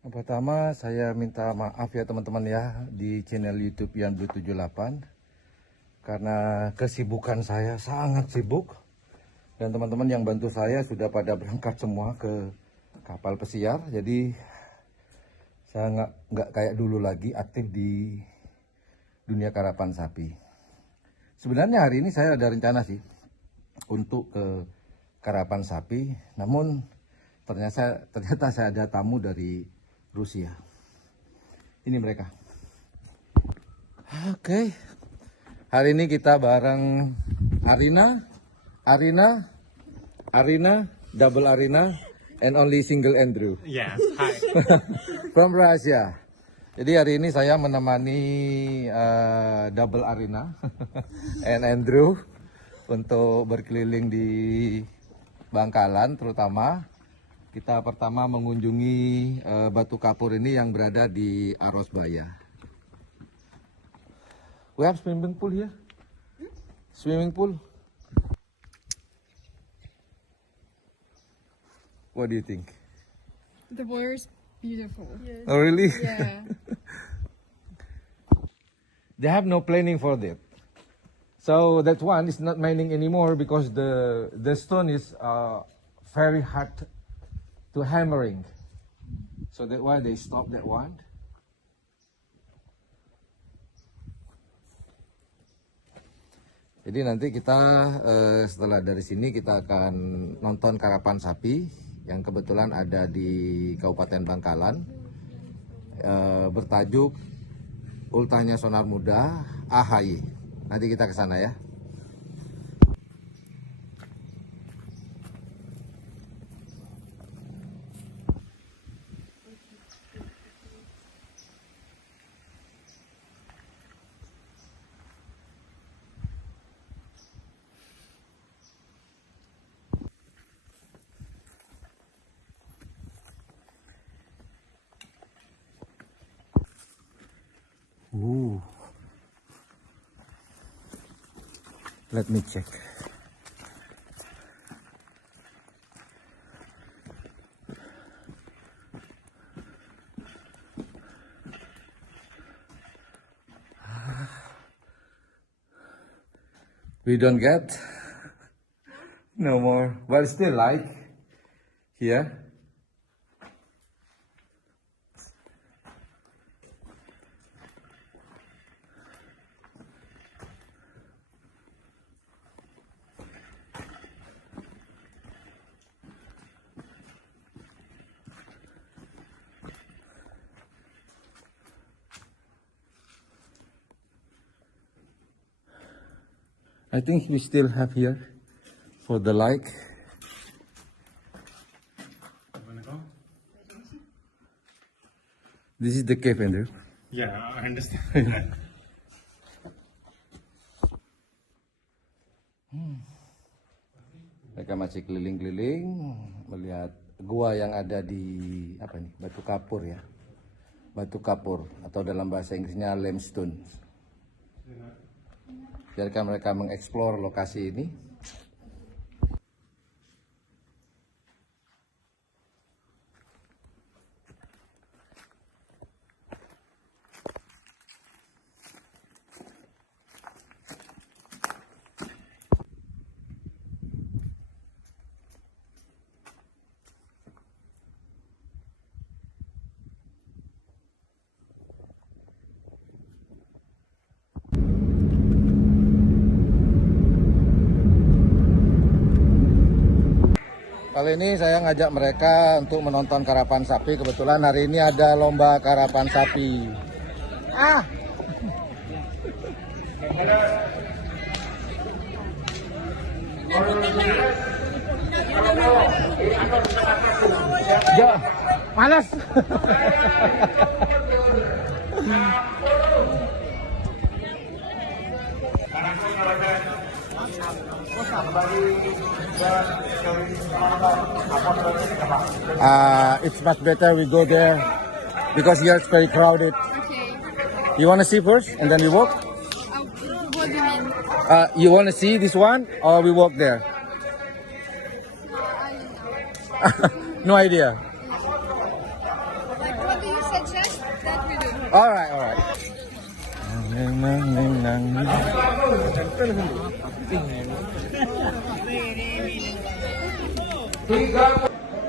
Pertama saya minta maaf ya teman-teman ya di channel YouTube Yan Blue 78 karena kesibukan saya sangat sibuk dan teman-teman yang bantu saya sudah pada berangkat semua ke kapal pesiar, jadi saya nggak kayak dulu lagi aktif di dunia karapan sapi. Sebenarnya hari ini saya ada rencana sih untuk ke karapan sapi, namun ternyata saya ada tamu dari Rusia. Ini mereka. Oke. Hari ini kita bareng Arina, double Arina, and only single Andrew. Yes, hi. From Russia. Jadi hari ini saya menemani double Arina and Andrew untuk berkeliling di Bangkalan, terutama kita pertama mengunjungi Batu Kapur ini yang berada di Arosbaya. We have swimming pool here. Swimming pool. What do you think? The water is beautiful. Yes. Oh really? Yeah. They have no planning for that. So that one is not mining anymore because the stone is very hard to hammering. So that's why they stop that one. Jadi nanti kita setelah dari sini kita akan nonton karapan sapi yang kebetulan ada di Kabupaten Bangkalan, bertajuk Ultahnya Sonar Muda AHY. Nanti kita ke sana ya. Let me check. We don't get no more, but still like here. I think we still have here for the like. Wanna go? This is the cave, Andrew. Yeah, I understand. Mereka masih keliling-keliling melihat gua yang ada di apa nih, Batu Kapur ya. Batu Kapur atau dalam bahasa Inggrisnya limestone. Biarkan mereka mengeksplor lokasi ini. Kali ini saya ngajak mereka untuk menonton karapan sapi. Kebetulan hari ini ada lomba karapan sapi. Ya, panas. It's much better we go there because here it's very crowded. Okay. You want to see first and then we walk? What do you mean? You want to see this one or we walk there? I don't know. No idea. Like what Alright, alright.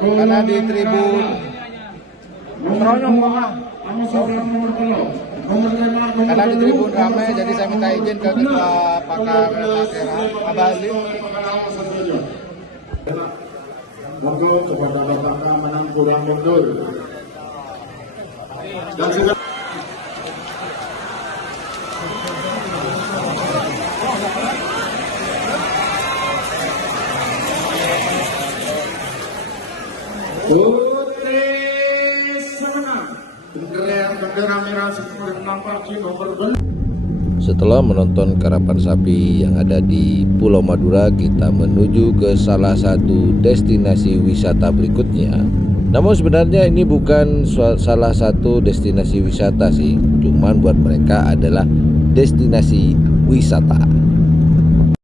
Karena di tribun karena di tribun ramai, jadi saya minta izin ke ketua pakar Tapera, Abah Ali. Monggo kepada Bapak Keamanan kurang mundur. Dan juga Putri Semenang bendera merah sepuluh nomor Setelah menonton karapan sapi yang ada di Pulau Madura, kita menuju ke salah satu destinasi wisata berikutnya. Namun sebenarnya ini bukan salah satu destinasi wisata sih, cuman buat mereka adalah destinasi wisata.